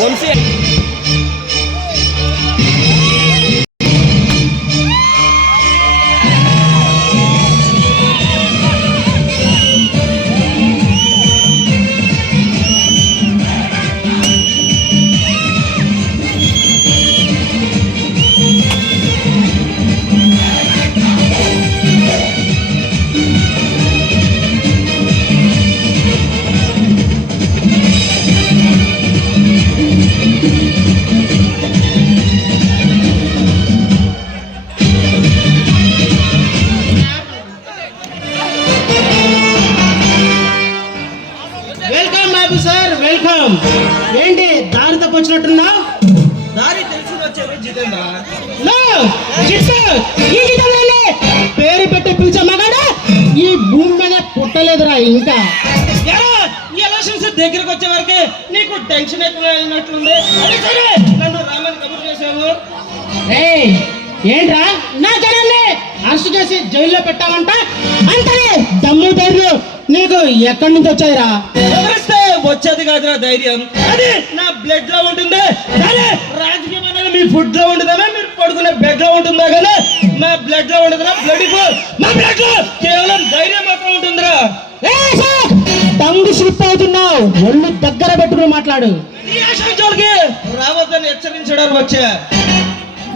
వంశీ ఏంటి దారి తప్పొచ్చినట్టున్నా? దారి తెలిసి వచ్చారు జితేంద్ర. పేరు పెట్టి పిలిచే మగాడు ఈ భూమి మీద పుట్టలేదురా ఇంకా. ఎలక్షన్స్ దగ్గరకు వచ్చే వరకే నీకు టెన్షన్ ఎక్కువ అయినట్లుంది. సరే నన్ను రామని కబుర్ చేశావు. ఏంట్రా నా జనాన్ని అరెస్ట్ చేసి జైల్లో పెట్టావంట? అంతనే దమ్ము ధైర్యం నీకు ఎక్కడి నుంచి వచ్చాయిరా? వచ్చేది కాదురా ధైర్యం, అది నా బ్లడ్ లో ఉంటుంది. సరే రాజకీయం అనేది మీ ఫుడ్ లో ఉంటుందా, మీరు పడుకునే బెడ్ లో ఉంటుందా? కానీ నా బ్లడ్ లో ఉంటుందిరా. మా బ్లడ్ లో కేవలం ధైర్యం మాత్రం ఉంటుందిరా. టంగు స్లిప్ అవుతున్నావు, ఒళ్ళు దగ్గర పెట్టుకుని మాట్లాడు. రావద్దని హెచ్చరించడానికి వచ్చా.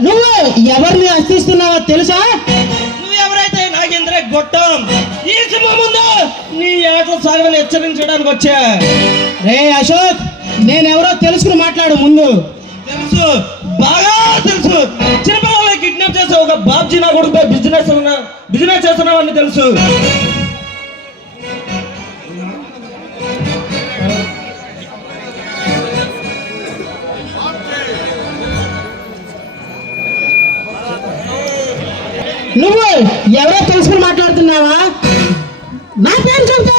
నువ్వు ఎవరిని హెచ్చరిస్తున్నావో తెలుసా? నువ్వు ఎవరైతే నాగేంద్ర గొట్టం ఈ సింహం ముందు నీ ఆటలు సాగని హెచ్చరించడానికి వచ్చా. రే అశోక్, నేనెవరో తెలుసుకుని మాట్లాడు ముందు. తెలుసు, బాగా తెలుసు. చిన్నపిల్లల్ని కిడ్నాప్ చేసే ఒక బాబ్జీ నా కొడుకు బిజినెస్ చేస్తున్నావు అని తెలుసు. నువ్వు ఎవరో తెలుసుకుని మాట్లాడుతున్నావా? నా పేరు చెబితే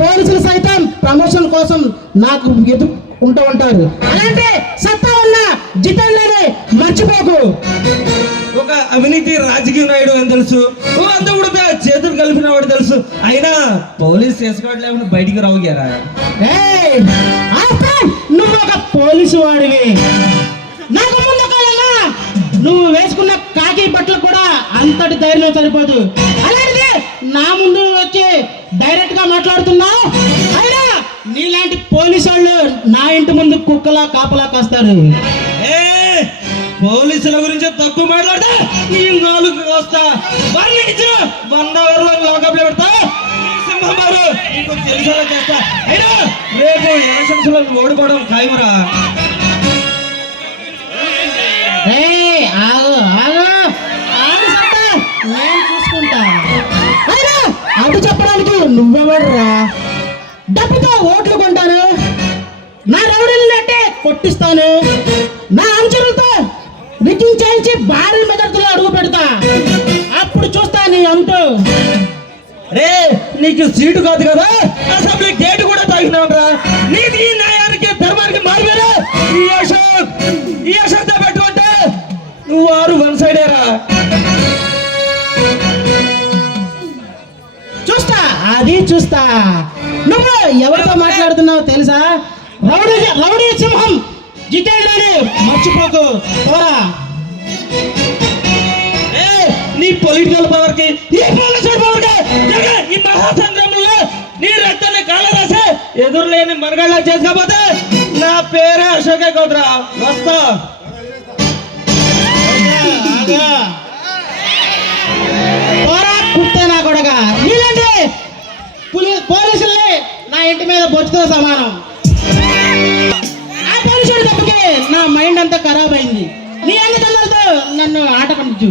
పోలీసులు సైతం ప్రమోషన్ కోసం నాకు ఎదుర్కొంటూ ఉంటారు. అలాంటి సత్తా ఉన్న జితేంద్రని మర్చిపోకు. ఒక అవినీతి రాజకీయ నాయుడు అని తెలుసు, అంతా కూడా చేతులు కలిపిన వాడు తెలుసు. అయినా పోలీస్ చేసుకోవడం లేకుండా బయటికి రావుగారా? నువ్వు ఒక పోలీసు వాడివి. నాకు ముందు కాలంలో నువ్వు వేసుకున్న కాకి బట్టలు కూడా అంతటి ధైర్యం సరిపోదు. అలాంటిది నా ముందు వచ్చి డైరెక్ట్ గా మాట్లాడుతున్నావు. అయినా నీలాంటి పోలీసు వాళ్ళు నా ఇంటి ముందు కుక్కలా కాపలా కాస్తారు. పోలీసుల గురించి తక్కువ మాట్లాడితే నీ నాలుగు వస్తా 100 అవర్లో లోకప్లో పెడతా. తెలిసేలా చేస్తా. అయినా రేపు ఎలక్షన్స్ లో ఓడిపోవడం ఖాయమరా. నేను చూసుకుంటా. అది చెప్పడానికి నువ్వెవర్రా? డబ్బుతో ఓట్లు కొంటాను, నా రౌడీలు అంటే కొట్టిస్తాను, నా అంచనలతో రికింగ్ చేయించి భారీ మెజార్టీలో అడుగు పెడతా. అప్పుడు చూస్తా నీ అంటూ. రే నీకు సీటు కాదు కదా, అసెంబ్లీ గేటు కూడా తాగినావురా. నీకు ఈ న్యాయానికి ధర్మానికి మారిపోయారా? ఈ అశోక్తో పెట్టుకుంటే నువ్వు 1 సైడేరా. అది చూస్తా. నువ్వు ఎవరితో మాట్లాడుతున్నావు తెలుసా? రౌడీ సింహం జితేంద్రని మర్చిపోకు. పోరా. నీ పొలిటికల్ పవర్ కి, ఈ పొలిటికల్ పవర్ కి, ఈ మహాసంగ్రామంలో నీ రక్తాన్ని కాళ్ళ రాసే ఎదురులేని మరగళ్ళ చేసుకోపోతే నా పేరే అశోకే కోద్రా. వస్తా. పోరా కుట్టే నా కొడగా. నీలాంటి పోలీసుల్ని నా ఇంటి మీద బొచ్చుతో సమానం. ఆ పోలీసుడు తప్పకే నా మైండ్ అంతా ఖరాబ్ అయింది. నీ అందుకన్నతో నన్ను ఆట పండించు.